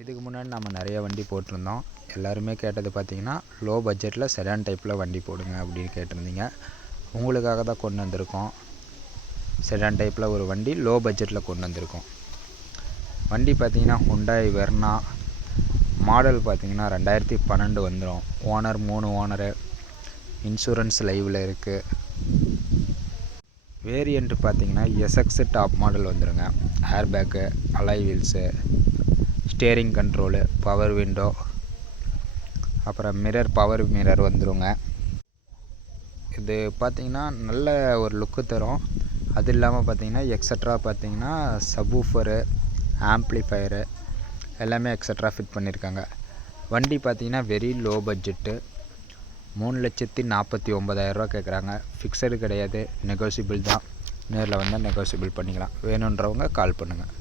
இதுக்கு முன்னாடி நம்ம நிறைய வண்டி போட்டிருந்தோம். எல்லாருமே கேட்டது பார்த்திங்கன்னா லோ பட்ஜெட்டில் செடான் டைப்பில் வண்டி போடுங்க அப்படின்னு கேட்டிருந்தீங்க. உங்களுக்காக தான் கொண்டு வந்திருக்கோம். செடான் டைப்பில் ஒரு வண்டி லோ பட்ஜெட்டில் கொண்டு வந்திருக்கோம். வண்டி பார்த்திங்கன்னா ஹுண்டாய் வெர்னா மாடல் பார்த்திங்கன்னா 2012 வந்துடும். Owner 3 owner. இன்சூரன்ஸ் லைவில் இருக்குது. வேரியண்ட் பார்த்திங்கன்னா எஸ்எக்ஸ் டாப் மாடல் வந்துடுங்க. Air bag, alloy wheels, steering control, power window, அப்புறம் பவர் மிரர் வந்துடுங்க. இது பார்த்திங்கன்னா நல்ல ஒரு லுக்கு தரும். அது இல்லாமல் பார்த்திங்கன்னா எக்ஸட்ரா பார்த்திங்கன்னா சப்வூஃபரு, ஆம்ப்ளிஃபயரு எல்லாமே எக்ஸட்ரா ஃபிட் பண்ணியிருக்காங்க. வண்டி பார்த்திங்கன்னா வெரி லோ பட்ஜெட்டு. 3,49,000 கேட்குறாங்க. ஃபிக்ஸடு கிடையாது, நெகோசியபிள் தான். நேரில் வந்தால் நெகோசியபிள் பண்ணிக்கலாம். வேணுன்றவங்க கால் பண்ணுங்கள்.